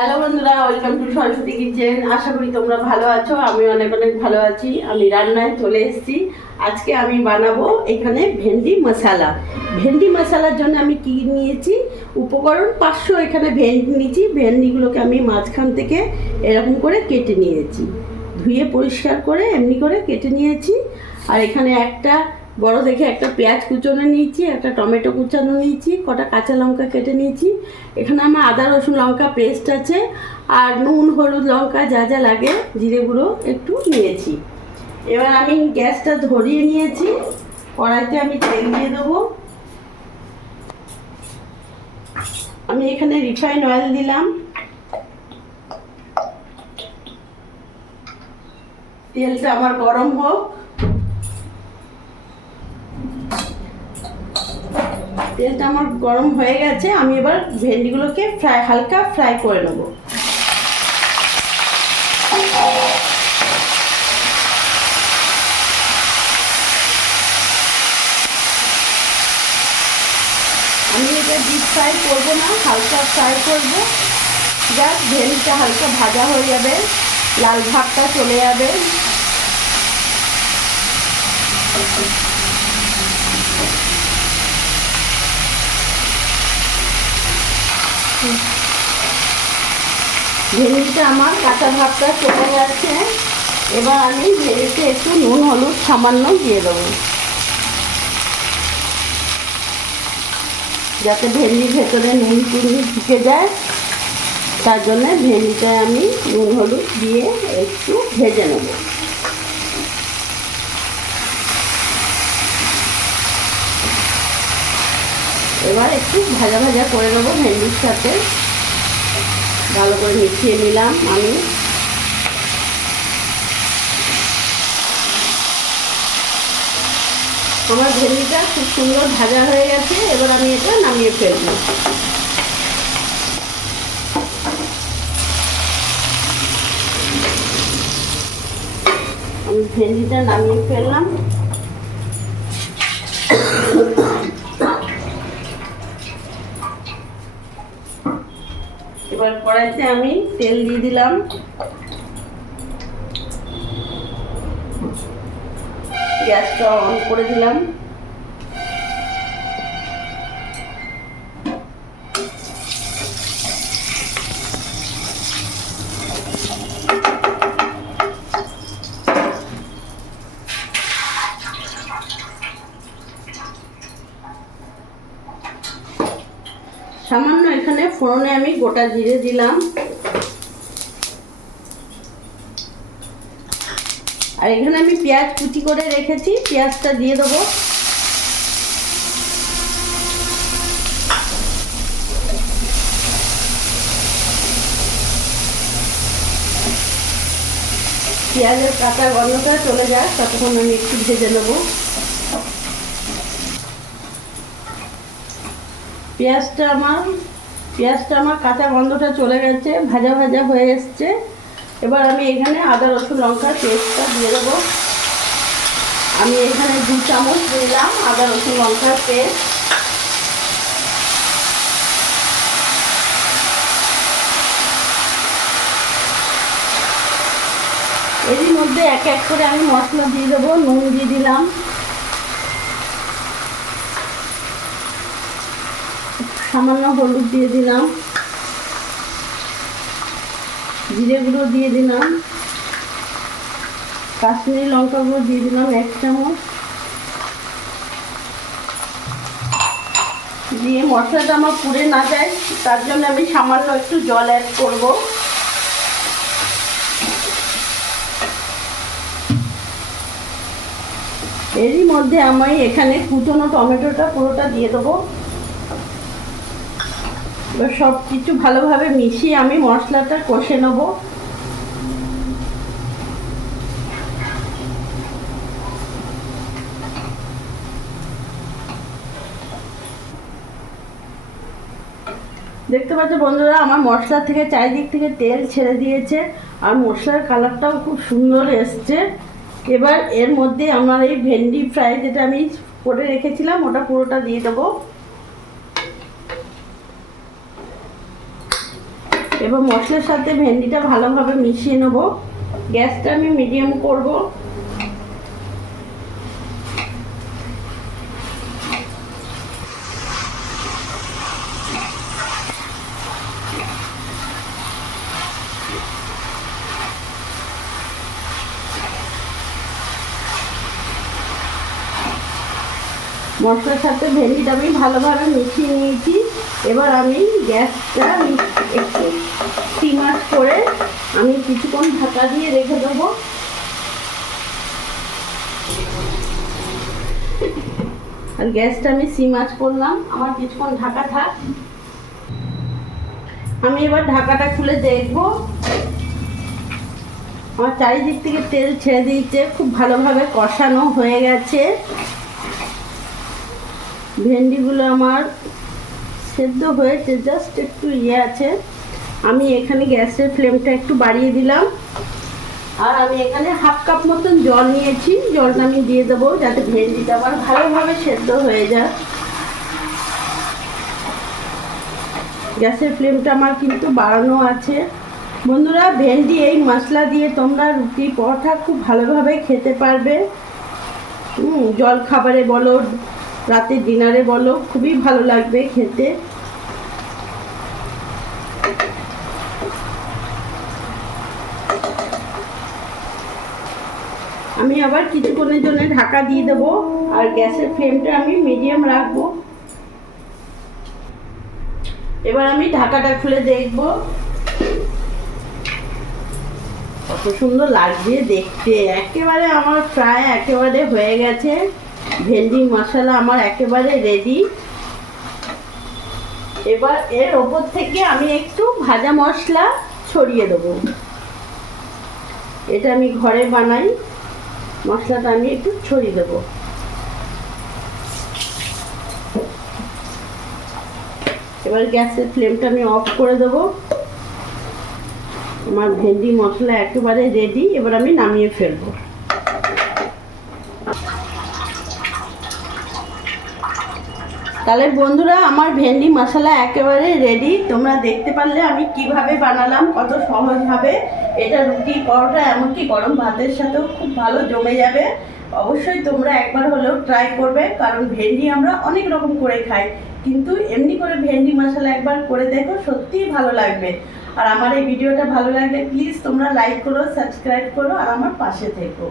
Hello বন্ধুরা, welcome to Saraswati kitchen. আশা করি তোমরা ভালো আছো। আমি অনেক অনেক ভালো আছি। আমি রান্নায় চলে এসেছি। আজকে আমি বানাবো এখানে ভেন্ডি মশালা। ভেন্ডি মশালার জন্য আমি কি নিয়েছি, উপকরণ 500 এখানে ভেন্ডি নিয়েছি। ভেন্ডিগুলোকে আমি মাঝখান থেকে এরকম করে কেটে নিয়েছি, ধুয়ে পরিষ্কার করে এমনি করে কেটে নিয়েছি। আর এখানে একটা বড় দেখে একটা পেঁয়াজ কুচনো নিয়েছি, একটা টমেটো কুচানো নিয়েছি, কটা কাঁচা লঙ্কা কেটে নিয়েছি। এখানে আমার আদা রসুন লঙ্কা পেস্ট আছে, আর নুন হলুদ লঙ্কা যা যা লাগে, জিরে গুঁড়ো একটু নিয়েছি। এবার আমি গ্যাসটা ধরিয়ে নিয়েছি, কড়াইতে আমি তেল দিয়ে দেবো। আমি এখানে রিফাইন অয়েল দিলাম। তেলটা আমার গরম হোক। তেলটা আমার গরম হয়ে গেছে। আমি এবার ভেন্ডিগুলোকে হালকা ফ্রাই করে নেব। আমি এটা ডিপ ফ্রাই করবো না, হালকা ফ্রাই করবো। জাস্ট ভেন্ডিটা হালকা ভাজা হয়ে যাবে, লাল ভাবটা চলে যাবে। ভেন্ডিটা আমার কাঁচা ভাবটা চলে যাচ্ছে। এবার আমি ভেন্ডিতে একটু নুন হলুদ সামান্য দিয়ে দেবো, যাতে ভেন্ডির ভেতরে নুন টুনি ঢুকে যায়। তার জন্যে ভেন্ডিটায় আমি নুন হলুদ দিয়ে একটু ভেজে নেব। এবার একটু ভাজা ভাজা করে নেবো ভেন্ডির সাথে। ভালো করে মিশিয়ে নিলাম আমি। আমার ভেন্ডিটা খুব সুন্দর ভাজা হয়ে গেছে। এবার আমি এটা নামিয়ে ফেলবো। আমি ভেন্ডিটা নামিয়ে ফেললাম। এবার কড়াইতে আমি তেল দিয়ে দিলাম। গ্যাসটা অন করে দিলাম। সামান্য এখানে ফোড়নে আমি গোটা জিরে দিলাম। আর এখানে আমি পেঁয়াজ কুচি করে রেখেছি, পেঁয়াজটা দিয়ে দেবো। পেঁয়াজের কাঁচা গন্ধটা চলে যায়, ততক্ষণ আমি একটু ভেজে নেবো। পেঁয়াজটা আমার কাঁচা গন্ধটা চলে গেছে, ভাজা ভাজা হয়ে এসছে। এবার আমি এখানে আদা রসুন লঙ্কার পেস্টটা দিয়ে দেবো। আমি এখানে 2 চামচ দিলাম আদা রসুন লঙ্কার পেস্ট। এরই মধ্যে এক এক করে আমি মশলা দিয়ে দেবো। নুন দিয়ে দিলাম, সামান্য হলুদ দিয়ে দিলাম, জিরে গুঁড়ো দিয়ে দিলাম, কাশ্মীরি লঙ্কা গুঁড়ো দিয়ে দিলাম 1 চামচ। দিয়ে মশলাটা আমার পুড়ে না যায়, তার জন্য আমি সামান্য একটু জল অ্যাড করব। এরই মধ্যে আমি এখানে কুচনো টমেটোটা পুরোটা দিয়ে দেবো। এবার সব কিছু ভালোভাবে মিশিয়ে আমি মশলাটা কষে নেব। দেখতে পাচ্ছ বন্ধুরা, আমার মশলা থেকে চারিদিক থেকে তেল ছেড়ে দিয়েছে, আর মশলার কালারটাও খুব সুন্দর এসছে। এবার এর মধ্যে আমার এই ভেন্ডি ফ্রাই যেটা আমি করে রেখেছিলাম, ওটা পুরোটা দিয়ে দেবো। এবার মশলার সাথে ভেন্ডিটা ভালোভাবে মিশিয়ে নেব। গ্যাসটা আমি মিডিয়াম করব। মশলার সাথে ভেন্ডিটা আমি ভালোভাবে মিশিয়ে নিয়েছি। এবার আমি গ্যাসটা একটু স্টিমার করে আমি কিছুক্ষণ ঢাকা দিয়ে রেখে দেবো। আর গ্যাসটা আমি সিম আঁচ করলাম, আমার কিছুক্ষণ ঢাকা থাক। আমি এবার ঢাকাটা খুলে দেখবো। আমার চারিদিক থেকে তেল ছেড়ে দিয়েছে, খুব ভালোভাবে কষানো হয়ে গেছে। ভেন্ডিগুলো আমার সেদ্ধ হয়েছে, জাস্ট একটু আছে। আমি এখানে গ্যাসের ফ্লেমটা একটু বাড়িয়ে দিলাম। আর আমি এখানে হাফ কাপ মতন জল নিয়েছি, জলটা আমি দিয়ে দেবো যাতে ভেন্ডিটা আমার ভালোভাবে সেদ্ধ হয়ে যায়। গ্যাসের ফ্লেমটা আমার কিন্তু বাড়ানো আছে। বন্ধুরা, ভেন্ডি এই মশলা দিয়ে তোমরা রুটি পরোটা খুব ভালোভাবে খেতে পারবে। জল খাবারে বলো, রাতে ডিনারে বলো, খুবই ভালো লাগবে খেতে। আমি আবার কিছুক্ষণের জন্য ঢাকা দিয়ে দেবো আর গ্যাসের ফ্লেমটা আমি মিডিয়াম রাখবো। এবার আমি ঢাকাটা খুলে দেখবো। কত সুন্দর লাগছে দেখতে। একেবারে আমার প্রায় একেবারে হয়ে গেছে। ভেন্ডি মশলা আমার একেবারে রেডি। এবার এর ওপর থেকে আমি একটু ভাজা মশলা ছড়িয়ে দেবো। এটা আমি ঘরে বানাই, মশলাটা আমি একটু ছড়িয়ে দেবো। এবার গ্যাসের ফ্লেমটা আমি অফ করে দেবো। আমার ভেন্ডি মশলা একেবারে রেডি। এবার আমি নামিয়ে ফেলবো। তাহলে বন্ধুরা, আমার ভেন্ডি মশলা একেবারে রেডি। তোমরা দেখতে পারলে আমি কিভাবে বানালাম, কত সহজভাবে। এটা রুটি পরোটা এমনকি গরম ভাতের সাথেও খুব ভালো জমে যাবে। অবশ্যই তোমরা একবার হলেও ট্রাই করবে, কারণ ভেন্ডি আমরা অনেক রকম করে খাই, কিন্তু এমনি করে ভেন্ডি মশলা একবার করে দেখো, সত্যিই ভালো লাগবে। আর আমার এই ভিডিওটা ভালো লাগলে প্লিজ তোমরা লাইক করো, সাবস্ক্রাইব করো আর আমার পাশে থেকো।